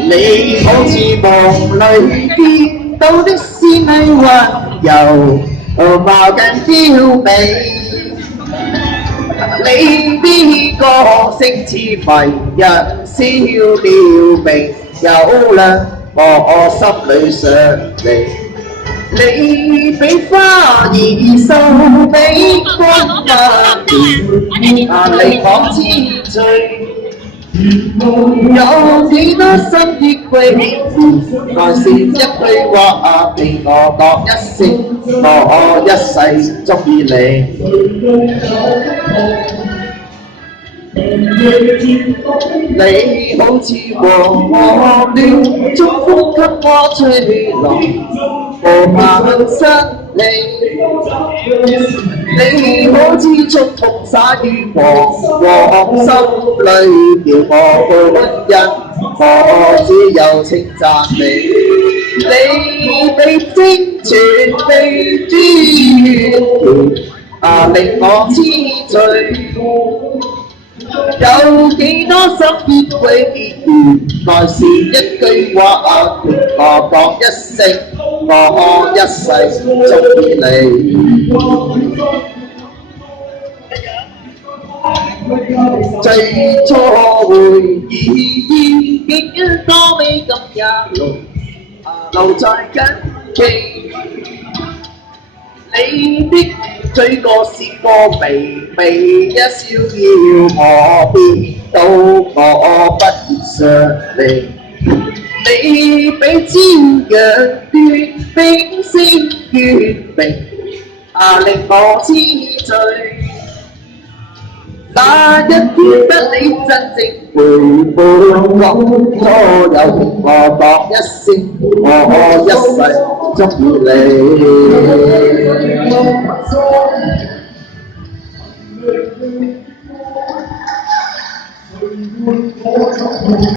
你好似夢裏見到的仙女溫柔，貌近嬌美。你的歌聲似迷人，小鳥鳴有亮我心裏上嚟。你比花兒秀比君令我痴醉。有幾多心的歸附，還是一句話俾我講一聲，我一世鍾意你。你好似和我戀，祝福給我吹來，無限生你。你好似春風灑於我心裏，叫我本因，我只有稱讚你。你比清泉比珠圓，令我痴醉。有幾多心結歸原來是一句話陪我講一聲，我一世鍾意你。最初回憶竟多美感也留在緊記。你的嘴角是個微微一笑，要我變到我不想你。你比朝陽越冰星越明，令我痴醉。那一天得你真正陪伴，講錯又同我講一聲，我一世鍾意你。